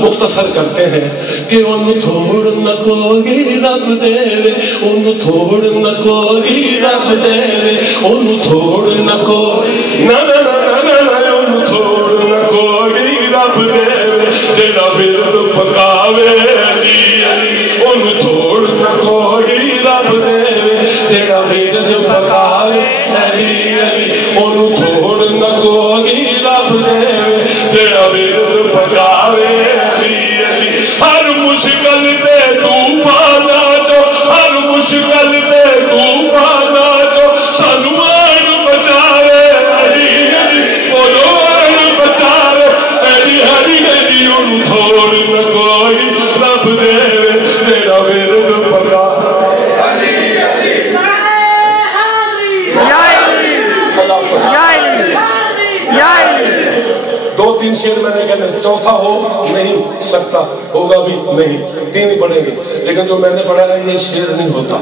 مختصر کرتے ہیں کہ ان تھوڑ نہ کوئی رب دے وے، ان تھوڑ نہ کوئی رب دے وے، ان تھوڑ نہ کوئی ان تھوڑ نہ کوئی رب دے وے جیڑا ورد پکاوے علی علی، ان تھوڑ نہ کوئی رب دے وے جیڑا ورد پکاوے علی علی، ان تھوڑ نہ کوئی رب دے وے جیڑا ورد پکاوے علی علی، ہر مشکل دے طوفان چو، ہر مشکل دے طوفان چو سانو آن بچاوے علی علی، بولو آن بچاوے علی علی علی، ان تھوڑ نہ کوئی رب دے تیرا ورد پکاوے علی علی، دو تین شعر میں نے کہنے، چوتھا ہو نہیں سکتا، ہوگا بھی نہیں، تین ہی پڑھیں گے، لیکن جو میں نے پڑھا ہے یہ شعر نہیں ہوتا،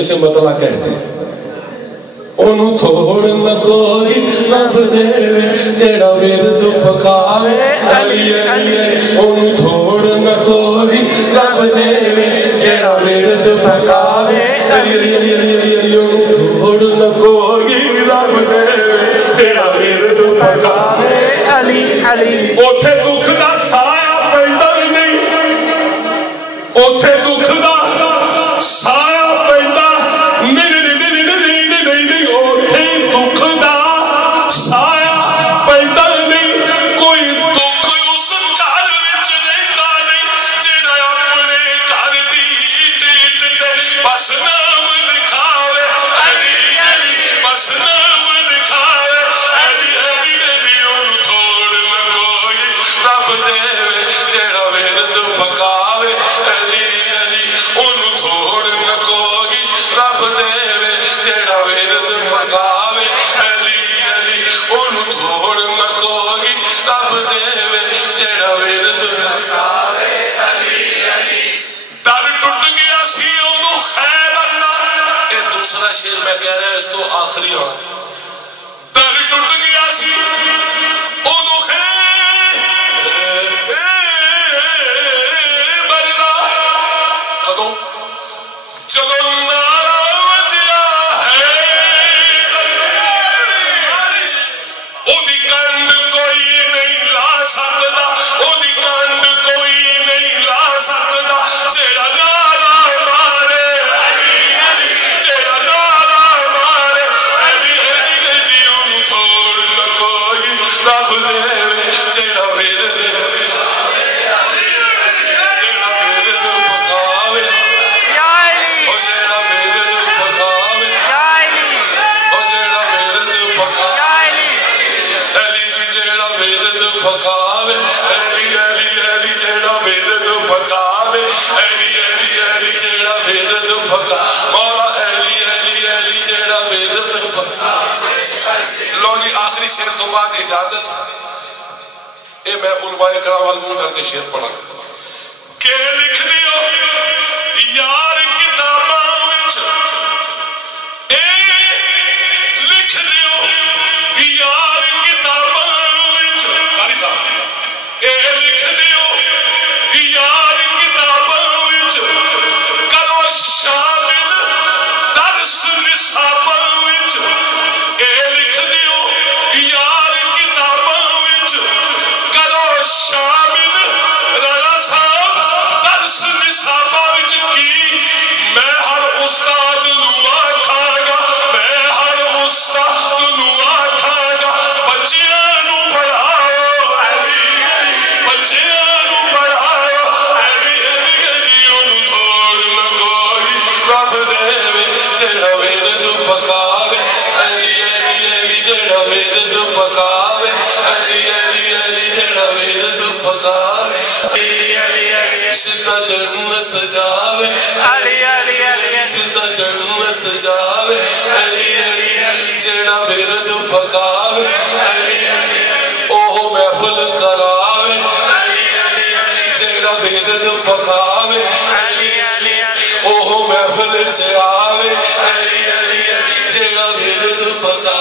اسے مطلع کہتے ہیں۔ ان تھوڑ نہ کوئی رب دے جیڑا ورد پکاوے علی علی، ان تھوڑ نہ کوئی رب دے جیڑا ورد پکاوے علی علی علی علی علی، ان تھوڑ نہ کوئی رب دے جیڑا ورد پکاوے علی علی، اوتھے دکھ دا سایہ پیندا نہیں، اوتھے دکھ دا سایہ پیندا نہیں، اوتھے دکھ دا سایہ پیندا نہیں، کوئی دکھ اس گھر وچ رہندا نہیں جیڑا اپنے گھر دی ٹیٹ تے بس نام لکھاوے علی علی، بس نام لکھاوے علی علی علی، ان تھوڑ نہ کوئی رب دے جیڑا ورد پکاوے علی علی، ان تھوڑ نہ کوئی رب دے جیڑا ورد پکاوے علی علی، ان تھوڑ نہ کوئی رب دے جیڑا ورد پکاوے علی علی، در ٹوٹ گیا سی اودوں خیبر دا، یہ دوسرا شعر میں کہہ رہا ہے اس تو آخری ہونا، در ٹوٹ گیا سی اودوں خیبر دا، کدوں جدوں نعرہ وجیا ہے او دی کنڈ کوئی نہیں لا سکدا، او دی کنڈ کوئی نہیں لا سکدا، جیڑا نعرہ مارے علی علی، جیڑا نعرہ مارے علی علی علی، ان تھوڑ نہ کوئی رب دے جیڑا ورد جیڑا ورد پکاوے، او جیڑا ورد پکاوے، او جیڑا ورد پکاوے علی جی، جیڑا ورد پکاوے علی علی علی، جیڑا ورد پکاوے علی علی علی، جیڑا ورد پکا مولا علی علی علی، جیڑا ورد پکاوے۔ لو جی آخری شعر تو بعد اجازت، اے میں علماء کرام والمون کر کے شعر پڑھا کہ لکھ دیو یار کتاباں وچ، اے لکھ دیو یار کتاباں وچ، قاری صاحب اے لکھ دیو یار کتاباں وچ، کرو شامل درس نصاباں وچ، اے لکھ دیو یار کتاباں وچ، کرو شامل رانا صاحب درس نصاباں وچ، کی میں ہر استاد نو آکھاں گا، میں ہر استاد نو آکھاں گا، بچیاں نو پڑھاؤ علی علی، بچیاں نو پڑھاؤ علی علی علی، ان تھوڑ نہ کوئی رب دے جیڑا ورد پکاوے علی علی علی، جیڑا ورد پکاوے علی علی علی، جیڑا ورد پکاوے علی علی علی، سیدھا جنت جاوے علی علی علی، سیدھا جنت جاوے علی علی، جیڑا ورد پکاوے علی علی، اوہ محفل کراوے علی علی علی، جیڑا ورد پکاوے علی علی علی، اوہ محفل چاوے علی علی علی، جیڑا ورد پکاوے